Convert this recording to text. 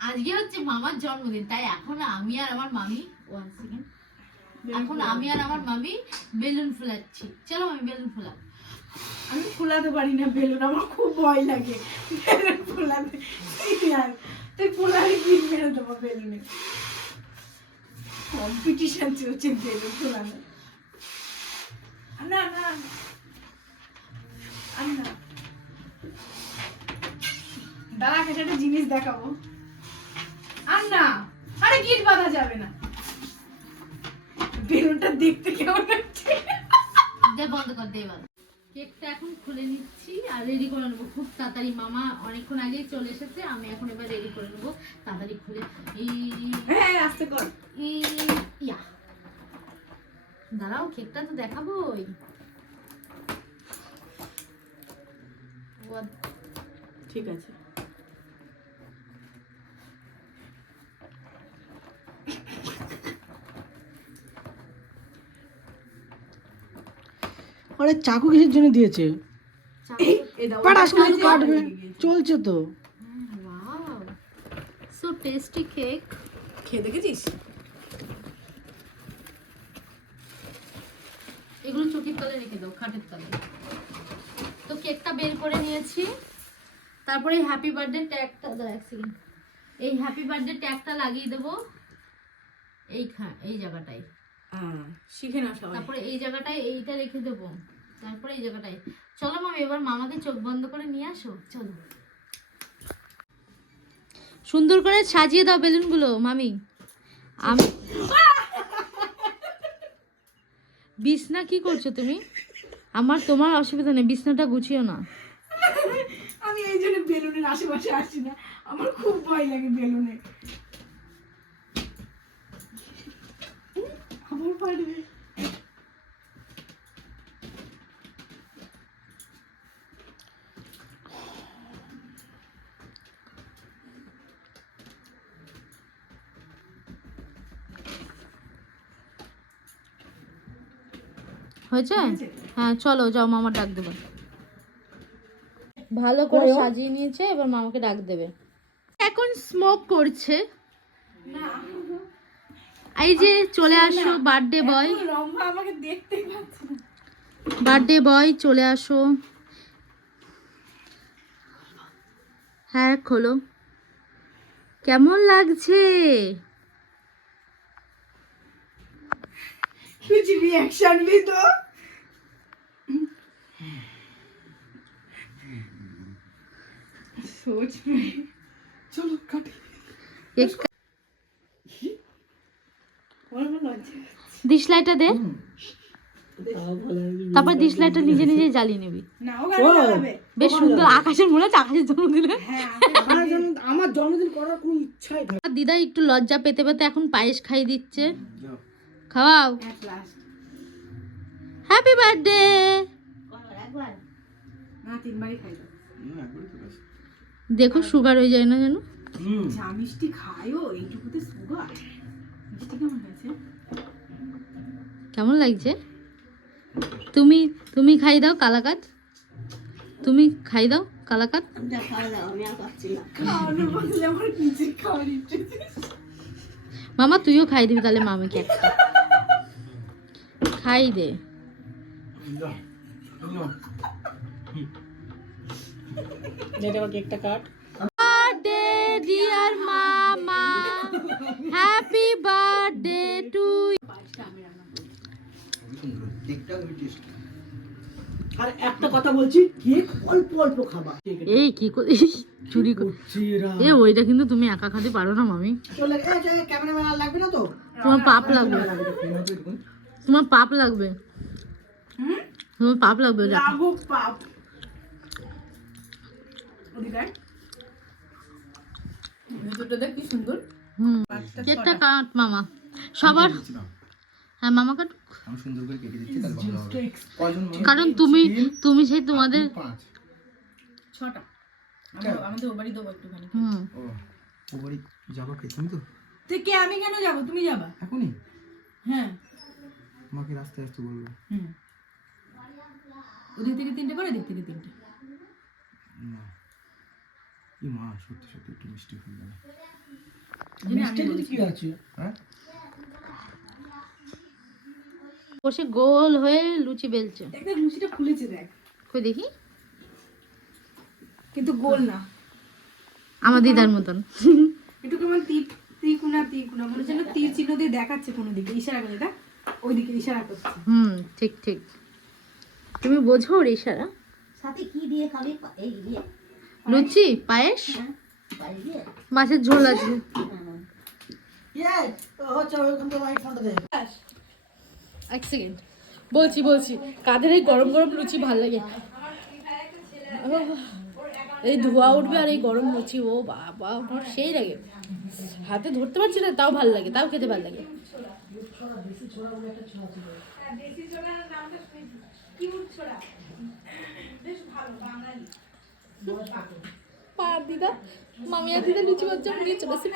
আজকে হচ্ছে মামার জন্মদিন, তাই এখন আমি আর আমার মামি বেলুন ফোলাচ্ছি। চলো আমি বেলুন ফোলাবো। আমি ফোলাতে পারি না বেলুন, আমার খুব ভয় লাগে বেলুন ফোলাতে। তুই ফোলালে কি মেরে দেবো বেলুনে, কম্পিটিশন চলছে বেলুন ফোলানো। না না না দাঁড়া, একটা জিনিস দেখাবো। আর না, আরে গিট বাঁধা যাবে না, বেলুনটা দেখতে কেমন লাগছে। বন্ধ কর দে এবার। কেকটা এখন খুলে নিচ্ছি আর রেডি করে নেবো খুব তাড়াতাড়ি। মামা অনেকক্ষণ আগেই চলে এসেছে, আমি এখন এবার রেডি করে নেবো তাড়াতাড়ি খুলে। হ্যাঁ আস্তে কর। ইয়া দাঁড়াও, কেকটা তো দেখাবোই। ঠিক আছে, আরে চাকু কিসের জন্য দিয়েছে? পাটাস করে কাটবে, চলছে তো। Wow so tasty cake. খেয়ে দেখেছিস? এগুলো চুকির তলে রেখে দাও, খাটের তলে। তো কেকটা বের করে নিয়েছি, তারপরে হ্যাপি বার্থডে ট্যাগটা এই হ্যাপি বার্থডে ট্যাগটা লাগিয়ে দেবো এই জায়গাটায়। শিখে না সবাই। তারপরে এই জায়গাটায় এইটা রেখে দেবো, তারপরে এই জায়গাটায়। চলো মামি এবার মামাকে চোখ বন্ধ করে নিয়ে আসো। চলো সুন্দর করে সাজিয়ে দাও বেলুনগুলো মামি। আমি বিছনা কি করছো তুমি? তোমার অসুবিধা নেই, বিছনাটা গুছিও না। আমি এই জন্য বেলুনের আশেপাশে আসি না, আমার খুব ভয় লাগে বেলুনে। আবার পারবে। হয়েছে? হ্যাঁ চলো যাও, মামা ডাক দেবে। ভালো করে সাজিয়ে নিয়েছে, এবার মামাকে ডাক দেবে। এখন স্মোক করছে। এই যে চলে আসো বার্থডে বয়। রম্ভা আমাকে দেখতেই পাচ্ছে না। বার্থডে বয় চলে আসো। হ্যাঁ খোলো। কেমন লাগছে? कुछ रिएक्शन भी दो। सोच में चलो कट ডিশলাইটটা দে, তারপর ডিশলাইটটা নিজে নিজে জ্বালিয়ে নিবি। না ওখানে লাগাবে। বেশ সুন্দর আকাশের মনে হচ্ছে আকাশের জন্মদিনে। হ্যাঁ আমার জন্মদিন করার কোনো ইচ্ছাই থাকে না। দিদা একটু লজ্জা পেতে পেতে এখন পায়েস খাইয়ে দিচ্ছে। খাওয়াও। At last happy birthday. একবার না তিনবারই খাই দাও। দেখো সুগার হয়ে যায় না যেন। যা মিষ্টি খায়ও এইটুকুতে সুগার। মিষ্টি কেমন হয়েছে? কেমন লাগছে? তুমি খাই দাও কালাকাত, তুমি খাই দাও কালাকাত। খাওয়ানোর বদলে আমার নিজে খাওয়ার ইচ্ছে। মামা তুইও খাই দিবি তাহলে মামিকে একটা খাই দে। কেকটা কাট। বার্থডে ডিয়ার মামা, হ্যাপি বার্থডে টু। আর একটা কথা বলছি, কেক অল্প অল্প খাবা। এই কি চুরি করছি এ, ওইটা কিন্তু তুমি একা খেতে পারো না মামি। চলে ক্যামেরাম্যান আর লাগবে না তো? তোমার পাপ লাগবে, তোমার পাপ লাগবে, তোমার পাপ লাগবে। লাগো পাপ। ওদিকে ভিতরটা দেখ কি সুন্দর। কেকটা কাট মামা সবার। হ্যাঁ মামা কাট। আমি সুন্দর করে কেটে দিচ্ছি, তাহলে ভালো হবে। কয়জন মানুষ? কারণ তুমি সেই তোমাদের 6টা। আমাদের ও বাড়ি দেবো একটুখানি। ও বাড়ি যাবা কে? তুমি তো? থেকে আমি কেন যাবো, তুমি যাবা এখনই? হ্যাঁ আমাকে রাস্তায় আসতে বলবো। ওদিক থেকে 3টে করে, দিক থেকে 3টে। না এই মা সত্যি সত্যি একটু মিষ্টি হয়ে গেল। মিষ্টি যদি কি আছে? হ্যাঁ বসে গোল হয়ে লুচি বেলছে। দেখ লুচিটা ফুলেছে দেখ, কই দেখি, কিন্তু গোল না, আমার দিদার মতন। একটু কেমন ত্রিকুণা মনে হচ্ছে না তীর চিহ্ন দিয়ে দেখাচ্ছে কোনো দিকে, ইশারা করে দেখ, ওইদিকে ইশারা করছে। ঠিক ঠিক, তুমি বোঝো ওর ইশারা। সাথে কি দিয়ে খাবি? এই দিয়ে লুচি, পায়েস, পাই দিয়ে মাছের ঝোল আছে। এক সেকেন্ড, বলছি কাদের এই গরম গরম লুচি ভাল লাগে। এই ধোয়া উঠবে আর এই গরম লুচি, ও বাবা আমার সেই লাগে, হাতে ধরতে পারছি না, তাও ভাল লাগে, তাও খেতে ভাল লাগে। দিদা, মামিয়া দিদা লুচি বাচ্চা নিয়ে চলে আসি।